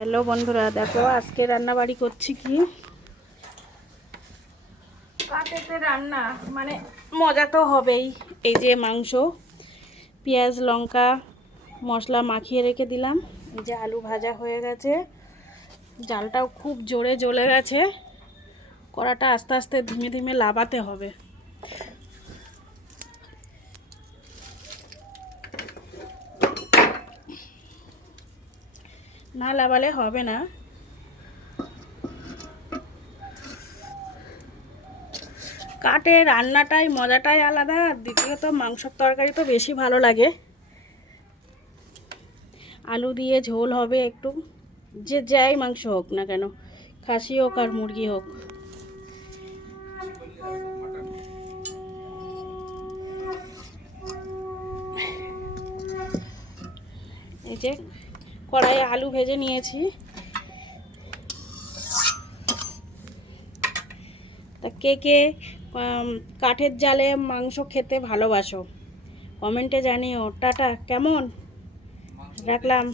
Hello বন্ধুরা, দেখো আজকে রান্না বাড়ি করছি কি কাটেতে রান্না, মানে মজা তো হবেই। এই যে মাংস, পেঁয়াজ লঙ্কা মশলা মাখিয়ে রেখে দিলাম। এই যে আলু ভাজা হয়ে গেছে, জালটাও খুব জোরে জ্বলে গেছে, কড়াটা আস্তে আস্তে ধীমে ধীমে লাবাতে হবে। না লাবালে হবে না। কাটে রান্নাটাই মজাটাই আলাদা, আর দ্বিতীয়ত মাংসের তরকারি তো বেশি ভালো লাগে। আলু দিয়ে ঝোল হবে একটু, যে যাই মাংস হোক না কেন, খাসি হোক আর মুরগি হোক। এই যে কড়াইয়ে আলু ভেজে নিয়েছি। তা কে কে কাঠের জালে মাংস খেতে ভালোবাসো কমেন্টে জানিও। টাটা, কেমন রাখলাম।